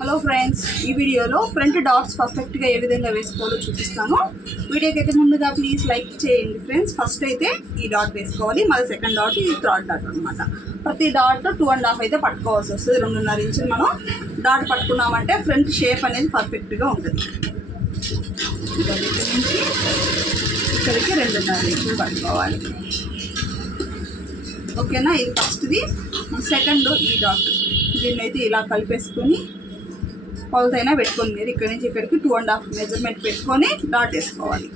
Hello friends, ఈ వీడియోలో front dots పర్ఫెక్ట్గా ఏ విధంగా వేసుకోవాలో చూపిస్తాను. వీడియోకి అయితే ముందుగా ప్లీజ్ లైక్ చేయండి ఫ్రెండ్స్. ఫస్ట్ అయితే ఈ డాట్ వేసుకోవాలి, మళ్ళీ సెకండ్ డాట్, ఇది థర్డ్ డాట్ అనమాట. ప్రతి డాట్ 2.5 అయితే పట్టుకోవాల్సి వస్తుంది. 2.5 ఇంచులు మనం డాట్ పట్టుకున్నామంటే ఫ్రంట్ షేప్ అనేది పర్ఫెక్ట్గా ఉంటుంది. ఇక్కడి నుంచి ఇక్కడికి 2.5 ఇంచులు పట్టుకోవాలి. ఓకేనా, ఇది ఫస్ట్ది. సెకండ్ ఈ డాట్, దీన్ని అయితే ఇలా కలిపేసుకొని కొలతైనా పెట్టుకోండి. మీరు ఇక్కడి నుంచి ఇక్కడికి 2.5 మెజర్మెంట్ పెట్టుకొని డాట్ వేసుకోవాలి.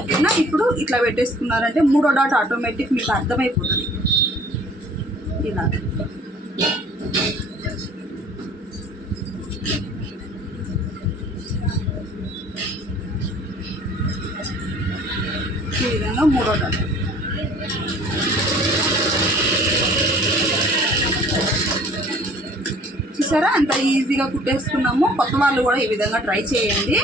ఓకేనా, ఇప్పుడు ఇట్లా పెట్టేసుకున్నారంటే మూడో డాట్ ఆటోమేటిక్ మీకు అర్థమైపోతుంది. ఇలా ఈ విధంగా మూడో డాట్. చూసారా ఎంత ఈజీగా కుట్టేసుకున్నాము. కొత్త వాళ్ళు కూడా ఈ విధంగా ట్రై చేయండి.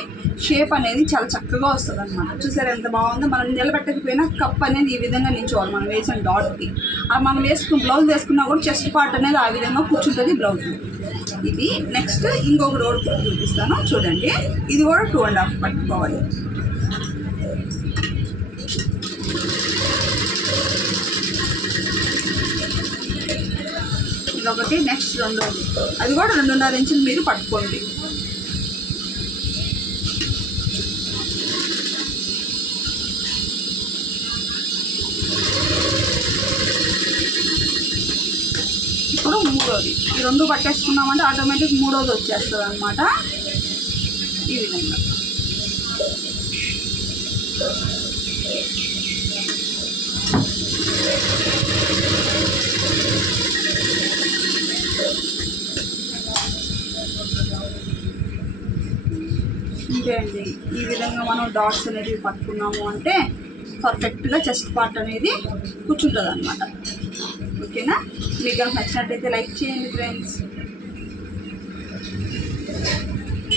షేప్ అనేది చాలా చక్కగా వస్తుంది అనమాట. చూసారా ఎంత బాగుందో. మనం నిలబెట్టకపోయినా కప్ అనేది ఈ విధంగా నిల్చోవాలి మనం వేసిన డాట్కి. మనం బ్లౌజ్ వేసుకున్నా కూడా చెస్ట్ పార్ట్ అనేది ఆ విధంగా కూర్చుంటుంది బ్లౌజ్. ఇది నెక్స్ట్ ఇంకొక రోడ్ చూపిస్తాను చూడండి. ఇది కూడా 2.5 పట్టుకోవాలి. ఒకటి నెక్స్ట్ రెండోది, అది కూడా 2.5 ఇంచులు మీరు పట్టుకోండి. ఇప్పుడు మూడోది, ఈ రెండు పట్టేసుకున్నామంటే ఆటోమేటిక్ మూడోది వచ్చేస్తుంది అనమాట. ఈ విధంగా ఇంతే అండి. ఈ విధంగా మనం డాట్స్ అనేవి పట్టుకున్నాము అంటే పర్ఫెక్ట్గా చెస్ట్ పార్ట్ అనేది కూర్చుంటుంది అనమాట. ఓకేనా, మీకు నచ్చినట్టయితే లైక్ చేయండి ఫ్రెండ్స్.